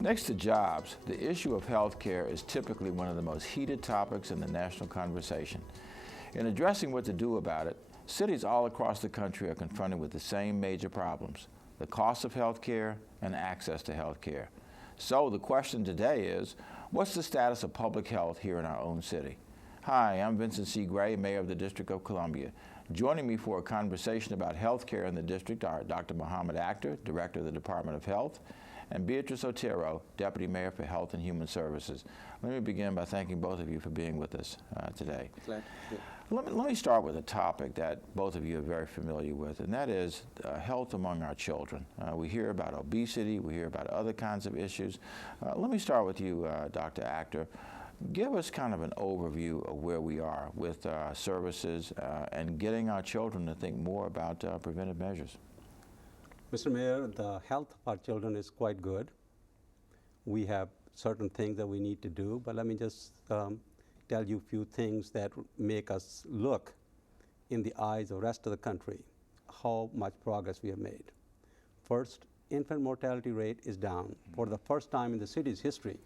Next to jobs, the issue of health care is typically one of the most heated topics in the national conversation. In addressing what to do about it, cities all across the country are confronted with the same major problems: the cost of health care and access to health care. So the question today is, what's the status of public health here in our own city? Hi, I'm Vincent C. Gray, Mayor of the District of Columbia. Joining me for a conversation about health care in the district are Dr. Muhammad Akhtar, Director of the Department of Health, and Beatrice Otero, Deputy Mayor for Health and Human Services. Let me begin by thanking both of you for being with us today. Glad to be. Let me start with a topic that both of you are very familiar with, and that is health among our children. We hear about obesity, we hear about other kinds of issues. Let me start with you, Dr. Akhtar. Give us kind of an overview of where we are with services and getting our children to think more about preventive measures. Mr. Mayor, the health of our children is quite good. We have certain things that we need to do, but let me just tell you a few things that make us look in the eyes of the rest of the country how much progress we have made. First, infant mortality rate is down. For the first time in the city's history,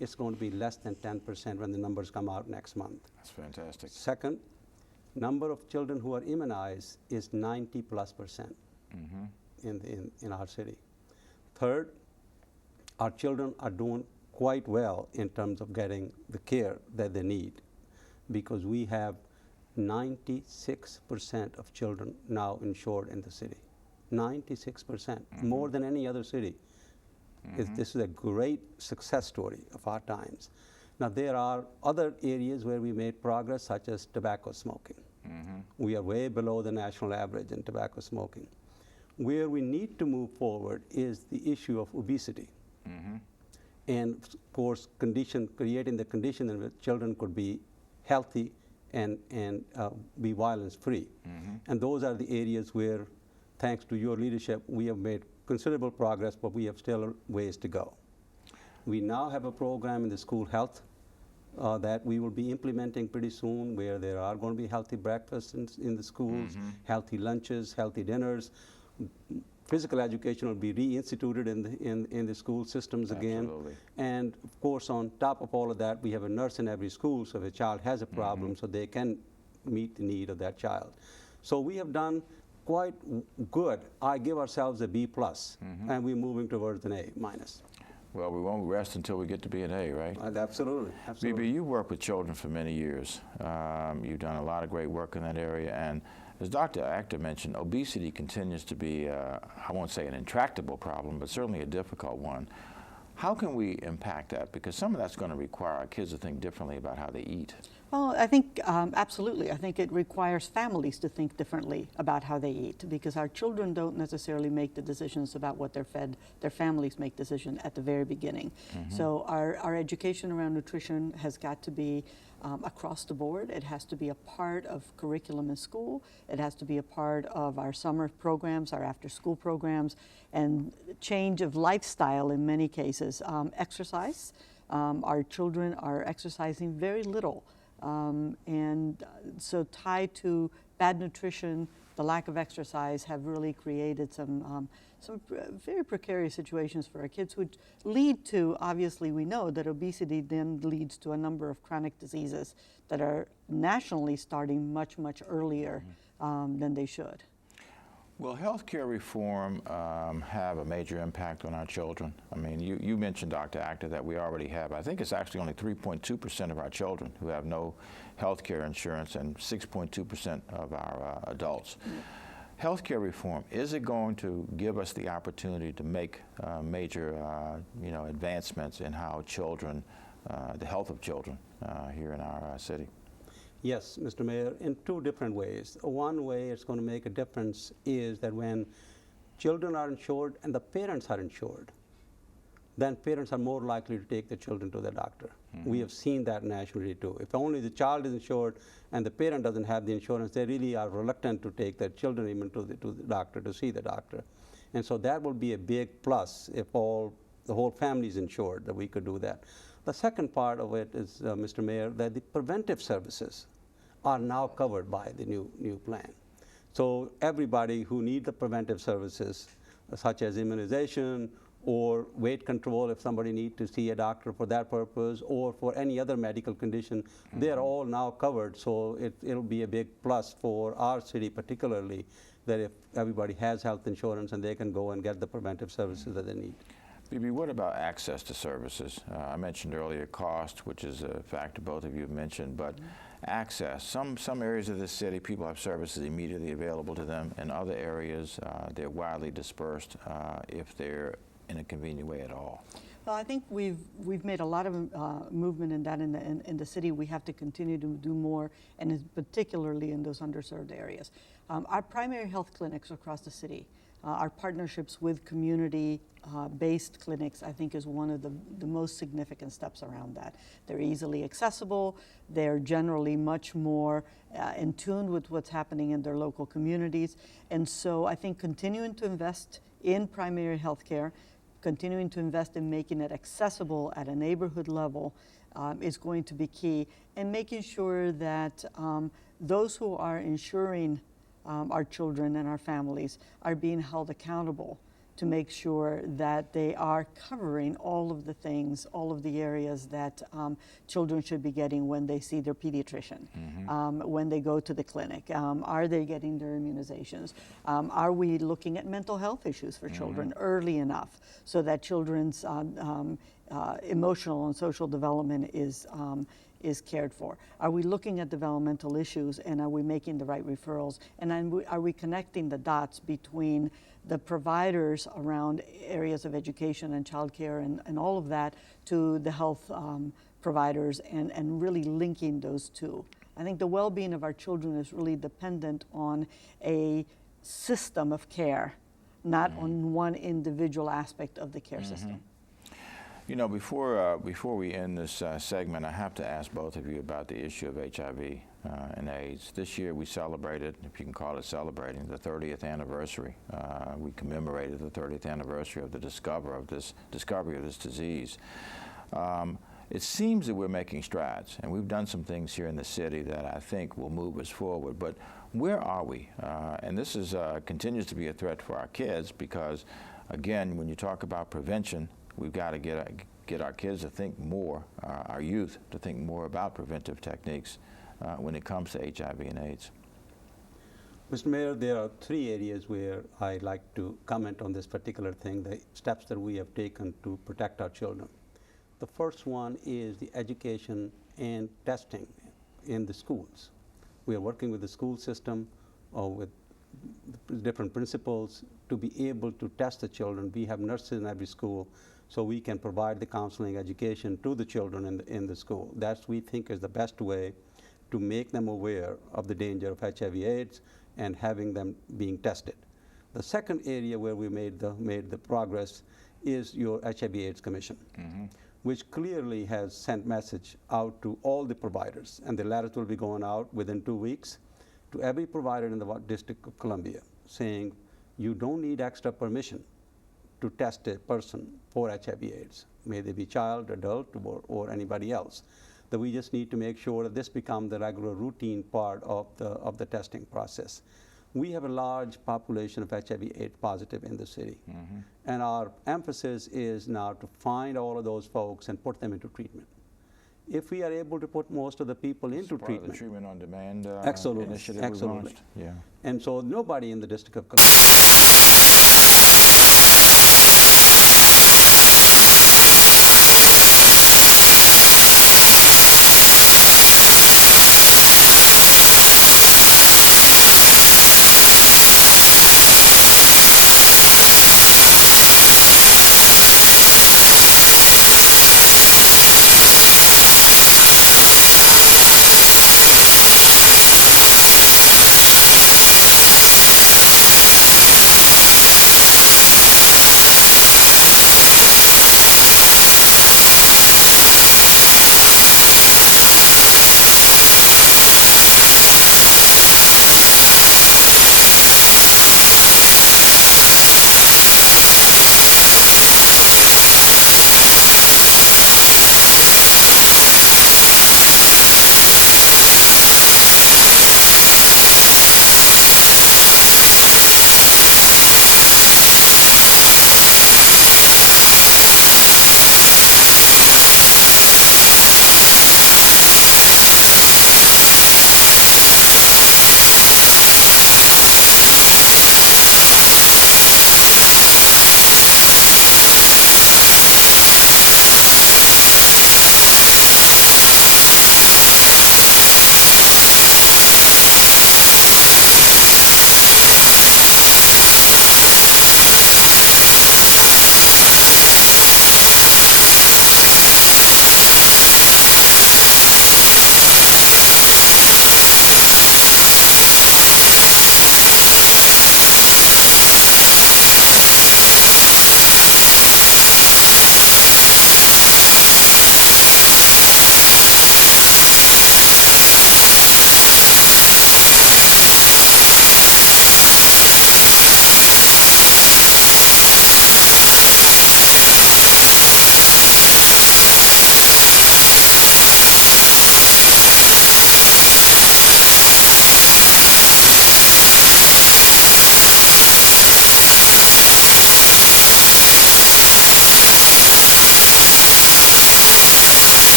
it's going to be less than 10% when the numbers come out next month. That's fantastic. Second, number of children who are immunized is 90+% in our city. Third, our children are doing quite well in terms of getting the care that they need, because we have 96% of children now insured in the city. 96%, more than any other city. This is a great success story of our times. Now, there are other areas where we made progress, such as tobacco smoking. We are way below the national average in tobacco smoking. Where we need to move forward is the issue of obesity. And of course, creating the condition in which children could be healthy and be violence-free. And those are the areas where, thanks to your leadership, we have made considerable progress, but we have still ways to go. We now have a program in the school health that we will be implementing pretty soon, where there are going to be healthy breakfasts in the schools, healthy lunches, healthy dinners. Physical education will be reinstituted in the school systems again. Absolutely. And of course, on top of all of that, we have a nurse in every school, so if a child has a problem, so they can meet the need of that child. So we have done quite good. I give ourselves a B+, and we're moving towards an A-. Well, we won't rest until we get to be an A, right? Absolutely. Bibi, you work with children for many years. You've done a lot of great work in that area, and as Dr. Akhtar mentioned, obesity continues to be, I won't say an intractable problem, but certainly a difficult one. How can we impact that? Because some of that's going to require our kids to think differently about how they eat. Well, I think absolutely. I think it requires families to think differently about how they eat, because our children don't necessarily make the decisions about what they're fed. Their families make decisions at the very beginning. So our education around nutrition has got to be across the board. It has to be a part of curriculum in school. It has to be a part of our summer programs, our after-school programs, and change of lifestyle in many cases. Exercise. Our children are exercising very little. And so tied to bad nutrition, the lack of exercise have really created some very precarious situations for our kids, which lead to, obviously we know that obesity then leads to a number of chronic diseases that are nationally starting much, much earlier than they should. Will healthcare reform have a major impact on our children? I mean, you mentioned, Dr. Akhtar, that we already have, I think it's actually only 3.2% of our children who have no healthcare insurance, and 6.2% of our adults. Healthcare reform, is it going to give us the opportunity to make major advancements in how children, the health of children here in our city? Yes, Mr. Mayor, in two different ways. One way it's going to make a difference is that when children are insured and the parents are insured, then parents are more likely to take the children to the doctor. We have seen that nationally too. If only the child is insured and the parent doesn't have the insurance, they really are reluctant to take their children even to the doctor, to see the doctor. And so that will be a big plus if the whole family is insured, that we could do that. The second part of it is, Mr. Mayor, that the preventive services are now covered by the new plan. So everybody who needs the preventive services, such as immunization or weight control if somebody needs to see a doctor for that purpose, or for any other medical condition. They're all now covered, so it'll be a big plus for our city particularly, that if everybody has health insurance and they can go and get the preventive services that they need. Bibi, what about access to services? I mentioned earlier cost, which is a factor both of you have mentioned, but access. Some areas of the city, people have services immediately available to them. In other areas, they're widely dispersed if they're in a convenient way at all. Well, I think we've made a lot of movement in that in the city. We have to continue to do more, and particularly in those underserved areas. Our primary health clinics across the city, our partnerships with community-based clinics, I think, is one of the most significant steps around that. They're easily accessible. They're generally much more in tune with what's happening in their local communities. And so I think continuing to invest in primary health care, continuing to invest in making it accessible at a neighborhood level is going to be key, and making sure that those who are insuring our children and our families are being held accountable to make sure that they are covering all of the things, all of the areas that children should be getting when they see their pediatrician, when they go to the clinic. Are they getting their immunizations? Are we looking at mental health issues for children early enough so that children's emotional and social development is cared for? Are we looking at developmental issues, and are we making the right referrals? And are we connecting the dots between the providers around areas of education and childcare and all of that to the health providers, and really linking those two? I think the well-being of our children is really dependent on a system of care, not on one individual aspect of the care system. You know, before we end this segment, I have to ask both of you about the issue of HIV and AIDS. This year we celebrated, if you can call it celebrating, the 30th anniversary. We commemorated the 30th anniversary of the discovery of this disease. It seems that we're making strides, and we've done some things here in the city that I think will move us forward. But where are we? And this is continues to be a threat for our kids, because, again, when you talk about prevention, we've got to get our kids to think more, our youth to think more about preventive techniques when it comes to HIV and AIDS. Mr. Mayor, there are 3 areas where I'd like to comment on this particular thing, the steps that we have taken to protect our children. The first one is the education and testing in the schools. We are working with the school system, with different principals, to be able to test the children. We have nurses in every school, so we can provide the counseling education to the children in the school. That, we think, is the best way to make them aware of the danger of HIV/AIDS and having them being tested. The second area where we made the progress is your HIV/AIDS Commission, which clearly has sent message out to all the providers, and the letters will be going out within 2 weeks to every provider in the District of Columbia, saying you don't need extra permission to test a person for HIV/AIDS, may they be child, adult, or anybody else. That we just need to make sure that this becomes the regular routine part of the testing process. We have a large population of HIV/AIDS positive in the city, and our emphasis is now to find all of those folks and put them into treatment. If we are able to put most of the people into treatment, the treatment on demand absolutely, initiative absolutely. we launched. Yeah. And so nobody in the District of Columbia